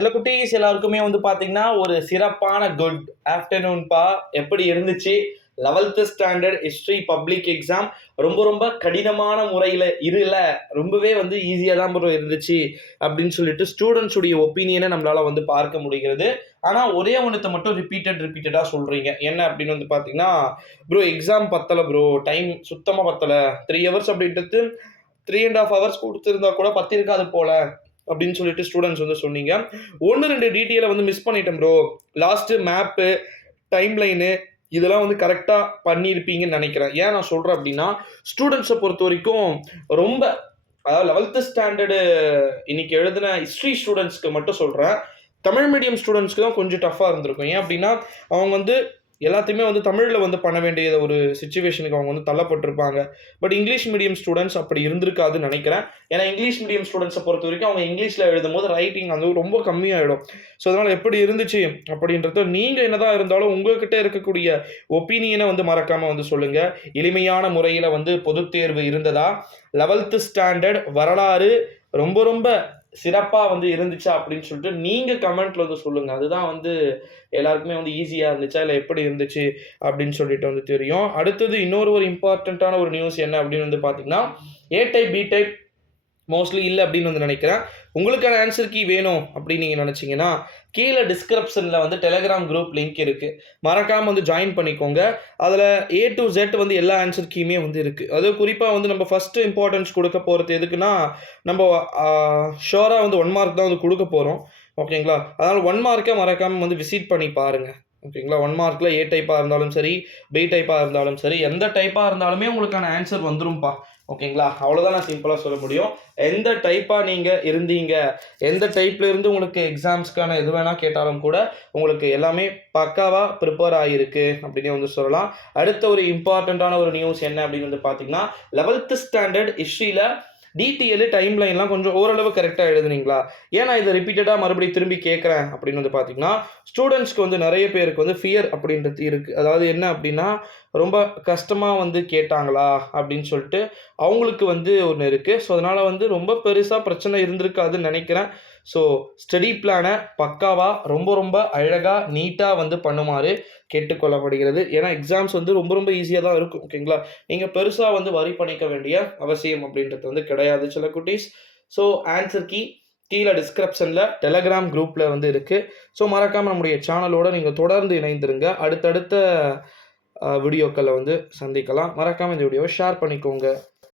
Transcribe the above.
சில குட்டீஸ் எல்லாருக்குமே வந்து பார்த்தீங்கன்னா, ஒரு சிறப்பான குட் ஆஃப்டர்நூன்பா. எப்படி இருந்துச்சு? 11th standard history public exam ரொம்ப கடினமான முறையில ரொம்பவே வந்து ஈஸியா தான் ப்ரோ இருந்துச்சு அப்படின்னு சொல்லிட்டு ஸ்டூடண்ட்ஸ் உடைய ஒப்பீனியனை நம்மளால வந்து பார்க்க முடிகிறது. ஆனா ஒரே ஒண்ணத்த மட்டும் ரிப்பீட்டடா சொல்றீங்க. என்ன அப்படின்னு வந்து பார்த்தீங்கன்னா, ப்ரோ எக்ஸாம் பத்தல ப்ரோ. டைம் சுத்தமா பத்தல. 3 ஹவர்ஸ் அப்படின்றது 3 1/2 ஹவர்ஸ் குடுத்திருந்தா கூட பத்திருக்காது போல. அப்படின்னு சொல்லிட்டு ஸ்டூடண்ட்ஸ் வந்து சொன்னீங்க. 1, 2 டீட்டெயில வந்து மிஸ் பண்ணிட்டேன் bro. Last map, time line இதெல்லாம் வந்து கரெக்ட்டா பண்ணியிருப்பீங்கன்னு நெனைக்கிறேன். ஏன் நான் சொல்றேன் அப்டின்னா, ஸ்டூடண்ட்ஸ பொறுத்தவரைக்கும் ரொம்ப அதாவது 11th ஸ்டாண்டர்டு இன்னைக்கு எழுதின ஹிஸ்ட்ரி ஸ்டூடண்ட்ஸ்க்கு மட்டும் சொல்றேன். தமிழ் மீடியம் ஸ்டூடண்ட்ஸ்க்கு தான் கொஞ்சம் டஃப்பா இருந்திருக்கும். ஏன் அப்டின்னா, அவங்க வந்து எல்லாத்தையுமே வந்து தமிழ்ல வந்து பண்ண வேண்டிய ஒரு சிச்சுவேஷனுக்கு அவங்க வந்து தள்ளப்பட்டிருப்பாங்க. பட் இங்கிலீஷ் மீடியம் ஸ்டூடண்ட்ஸ் அப்படி இருந்திருக்காதுன்னு நெனைக்கிறேன். ஏன்னா இங்கிலீஷ் மீடியம் ஸ்டூடண்ட்ஸ பொறுத்தவரைக்கும் அவங்க இங்கிலீஷ்ல எழுதும்போது ரைட்டிங் வந்து ரொம்ப கம்மியாயிடும். ஸோ அதனால எப்படி இருந்துச்சு அப்படின்றத நீங்க என்னதான் இருந்தாலும் உங்ககிட்ட இருக்கக்கூடிய ஒப்பீனியனை வந்து மறக்காம வந்து சொல்லுங்க. எளிமையான முறையில வந்து பொதுத் தேர்வு இருந்ததா? 11th ஸ்டாண்டர்ட் வரலாறு ரொம்ப சிறப்பா வந்து இருந்துச்சா அப்படின்னு சொல்லிட்டு நீங்க கமெண்ட்ல வந்து சொல்லுங்க. அதுதான் வந்து எல்லாருக்குமே வந்து ஈஸியா இருந்துச்சா? இல்ல எப்படி இருந்துச்சு? அப்படின்னு சொல்லிட்டு வந்து தெரியும். அடுத்தது இன்னொரு இம்பார்ட்டன்ட்டான ஒரு நியூஸ் என்ன அப்படின்னு வந்து பார்த்தீங்கன்னா, ஏ டைப், பி டைப் மோஸ்ட்லி இல்ல அப்படின்னு வந்து நினைக்கிறேன். உங்களுக்கான ஆன்சர் கீ வேணும் அப்படின்னு நீங்க நினைச்சீங்கன்னா, கீழ டிஸ்கிரிப்ஷன்ல வந்து டெலகிராம் குரூப் லிங்க் இருக்கு. மறக்காம வந்து ஜாயின் பண்ணிக்கோங்க. அதுல ஏ டூ ஜெட் வந்து எல்லா ஆன்சர் கீயுமே வந்து இருக்கு. அதுவும் குறிப்பா வந்து நம்ம ஃபர்ஸ்ட் இம்பார்ட்டன்ஸ் குடுக்க போறது எதுக்குன்னா, நம்ம ஷூரா வந்து 1 மார்க் தான் வந்து குடுக்க போறோம். ஓகேங்களா? அதனால 1 மார்க்க மறக்காம வந்து விசிட் பண்ணி பாருங்க. ஓகேங்களா? 1 மார்க்ல ஏ டைப்பா இருந்தாலும் சரி, பி டைப்பா இருந்தாலும் சரி, எந்த டைப்பா இருந்தாலுமே உங்களுக்கான ஆன்சர் வந்துரும்பா. ஓகேங்களா? அவ்வளோதான் நான் சிம்பிளா சொல்ல முடியும். எந்த டைப்பா நீங்க இருந்தீங்க, எந்த டைப்ல இருந்து உங்களுக்கு எக்ஸாம்ஸ்க்கான எது வேணா கேட்டாலும் கூட, உங்களுக்கு எல்லாமே பக்காவா ப்ரிப்பேர் ஆகியிருக்கு அப்படின்னே வந்து சொல்லலாம். அடுத்த ஒரு இம்பார்ட்டன்ட்டான ஒரு நியூஸ் என்ன அப்படின்னு வந்து பார்த்தீங்கன்னா, 11th ஸ்டாண்டர்ட் ஹிஸ்ட்ரியில டீடெயிலு, டைம் லைன்லாம் கொஞ்சம் ஓரளவு கரெக்ட்டா எழுதுனீங்களா? ஏன் நான் இத ரிப்பீட்டடா மறுபடியும் திரும்பி கேட்கிறேன் அப்படின்னு வந்து பார்த்தீங்கன்னா, ஸ்டூடண்ட்ஸ்க்கு வந்து நெறைய பேருக்கு வந்து ஃபியர் அப்படின்றது இருக்கு. அதாவது என்ன அப்படின்னா, ரொம்ப கஷ்டமா வந்து கேட்டாங்களா? அப்படின்னு சொல்லிட்டு அவங்களுக்கு வந்து ஒண்ணு இருக்கு. ஸோ, அதனால வந்து ரொம்ப பெருசா பிரச்சனை இருந்திருக்காதுன்னு நெனைக்கிறேன். ஸோ, ஸ்டடி பிளான பக்காவா ரொம்ப அழகா, நீட்டா வந்து பண்ணுமாறு கேட்டுக்கொள்ளப்படுகிறது. ஏன்னா எக்ஸாம்ஸ் வந்து ரொம்ப ஈஸியா தான் இருக்கும். ஓகேங்களா? நீங்க பெருசா வந்து வொரி பண்ணிக்க வேண்டிய அவசியம் அப்படின்றது வந்து கிடையாது சில குட்டீஸ். ஸோ, ஆன்சர் கீ கீழ டிஸ்கிரிப்ஷன்ல டெலகிராம் குரூப்ல வந்து இருக்கு. ஸோ, மறக்காம நம்முடைய சேனலோட நீங்க தொடர்ந்து இணைந்திருங்க. அடுத்தடுத்த வீடியோக்கள்ல வந்து சந்திக்கலாம். மறக்காம இந்த வீடியோவை ஷேர் பண்ணிக்கோங்க.